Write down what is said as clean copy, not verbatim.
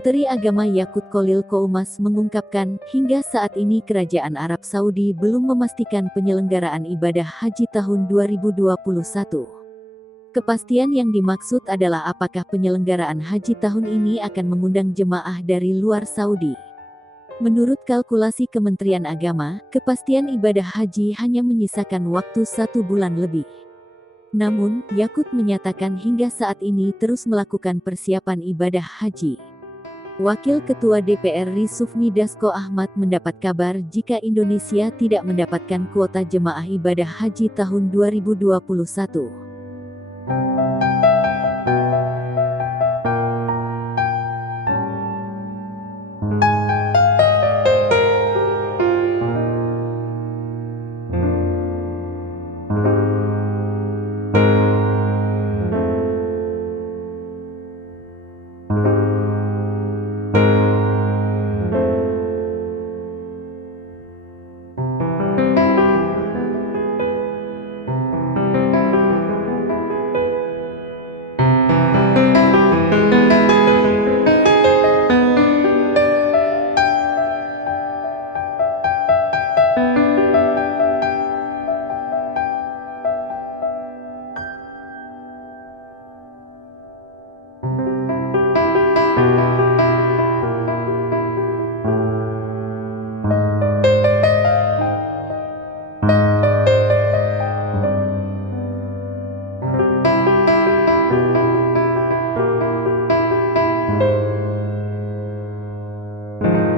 Menteri Agama Yakut Kholil Qoumas mengungkapkan, hingga saat ini Kerajaan Arab Saudi belum memastikan penyelenggaraan ibadah haji tahun 2021. Kepastian yang dimaksud adalah apakah penyelenggaraan haji tahun ini akan mengundang jemaah dari luar Saudi. Menurut kalkulasi Kementerian Agama, kepastian ibadah haji hanya menyisakan waktu 1 bulan lebih. Namun, Yakut menyatakan hingga saat ini terus melakukan persiapan ibadah haji. Wakil Ketua DPR RI Sufmi Dasko Ahmad mendapat kabar jika Indonesia tidak mendapatkan kuota jemaah ibadah haji tahun 2021.